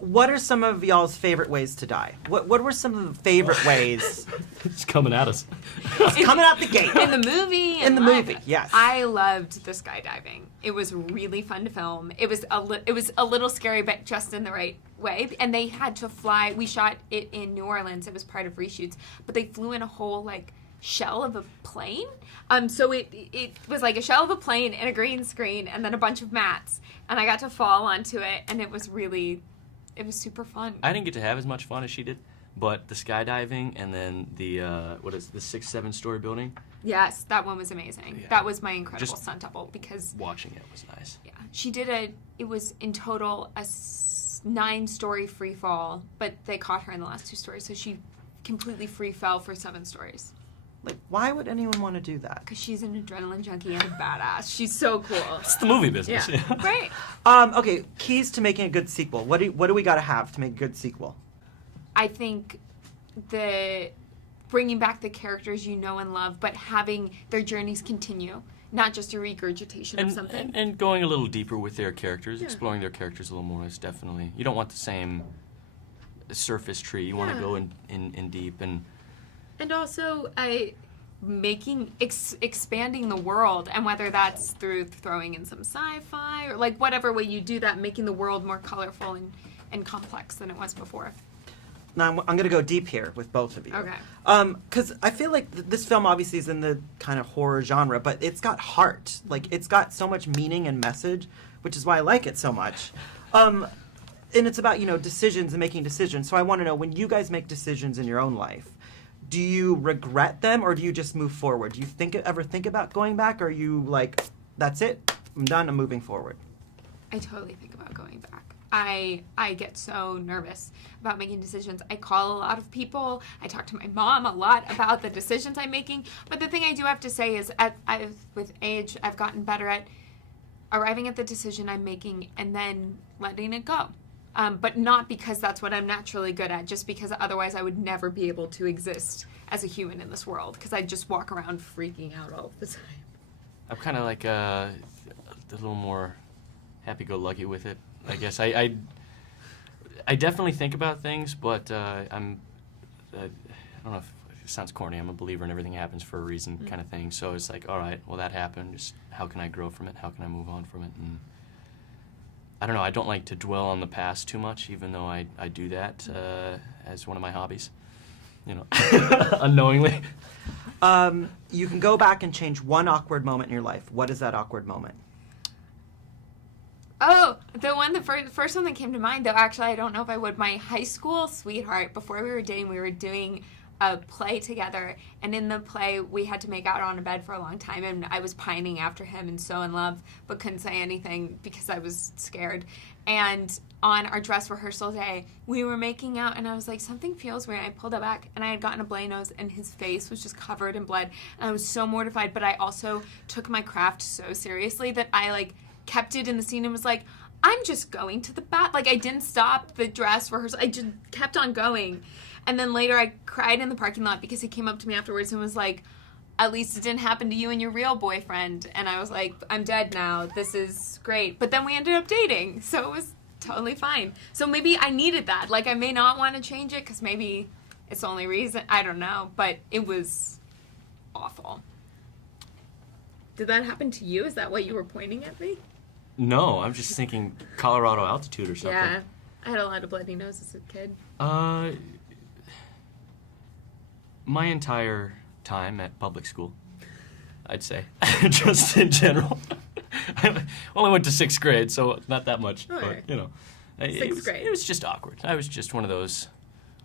What are some of y'all's favorite ways to die? What were some of the favorite ways? It's coming at us. It's coming out the gate. In the movie? In the movie, yes. I loved the skydiving. It was really fun to film. It was a little scary, but just in the right way. And they had to fly. We shot it in New Orleans. It was part of reshoots. But they flew in a whole, like, shell of a plane. So it was like a shell of a plane and a green screen and then a bunch of mats. And I got to fall onto it, and it was super fun. I didn't get to have as much fun as she did, but the skydiving and then the 6-7 story building. Yes, that one was amazing. Yeah. That was my incredible Just stunt double because watching it was nice. Yeah, she did it was in total a 9-story free fall, but they caught her in the last 2 stories, so she completely free fell for 7 stories. Like, why would anyone want to do that? Because she's an adrenaline junkie and a badass. She's so cool. It's the movie business. Yeah, great. Okay, keys to making a good sequel. What do we got to have to make a good sequel? I think the bringing back the characters you know and love, but having their journeys continue, not just a regurgitation of something. And going a little deeper with their characters, exploring their characters a little more is definitely... You don't want the same surface tree. You want to go in deep And also, expanding the world, and whether that's through throwing in some sci-fi or like whatever way you do that, making the world more colorful and complex than it was before. Now, I'm going to go deep here with both of you. Okay. Because I feel like this film obviously is in the kind of horror genre, but it's got heart. Like, it's got so much meaning and message, which is why I like it so much. And it's about, decisions and making decisions. So I want to know, when you guys make decisions in your own life, do you regret them, or do you just move forward? Do you ever think about going back, or are you like, that's it, I'm done, I'm moving forward? I totally think about going back. I get so nervous about making decisions. I call a lot of people. I talk to my mom a lot about the decisions I'm making. But the thing I do have to say is, with age, I've gotten better at arriving at the decision I'm making and then letting it go. But not because that's what I'm naturally good at, just because otherwise I would never be able to exist as a human in this world, because I'd just walk around freaking out all the time. I'm kind of like a little more happy-go-lucky with it, I guess. I definitely think about things, but I don't know if it sounds corny. I'm a believer in everything happens for a reason kind of thing. So it's like, all right, well, that happened. Just how can I grow from it? How can I move on from it? And I don't know, I don't like to dwell on the past too much, even though I do that as one of my hobbies, unknowingly. You can go back and change one awkward moment in your life. What is that awkward moment? Oh, the first one that came to mind, though, actually, I don't know if I would. My high school sweetheart, before we were dating, we were doing a play together, and in the play we had to make out on a bed for a long time, and I was pining after him and so in love, but couldn't say anything because I was scared. And on our dress rehearsal day, we were making out, and I was like, something feels weird. I pulled it back, and I had gotten a bloody nose, and his face was just covered in blood, and I was so mortified. But I also took my craft so seriously that I kept it in the scene and was like, I'm just going to the bath. I didn't stop the dress rehearsal. I just kept on going. And then later I cried in the parking lot because he came up to me afterwards and was like, at least it didn't happen to you and your real boyfriend. And I was like, I'm dead now. This is great. But then we ended up dating, so it was totally fine. So maybe I needed that. I may not want to change it because maybe it's the only reason. I don't know. But it was awful. Did that happen to you? Is that why you were pointing at me? No, I'm just thinking Colorado altitude or something. Yeah. I had a lot of bloody noses as a kid. My entire time at public school, I'd say, just in general. I only went to 6th grade, so not that much. All right. But, Sixth grade. It was just awkward. I was just one of those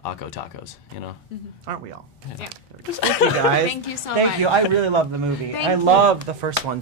Akko tacos, Aren't we all? Yeah. Thank you, guys. Thank you so much. Thank you. I really love the movie. Thank I you. love the first one.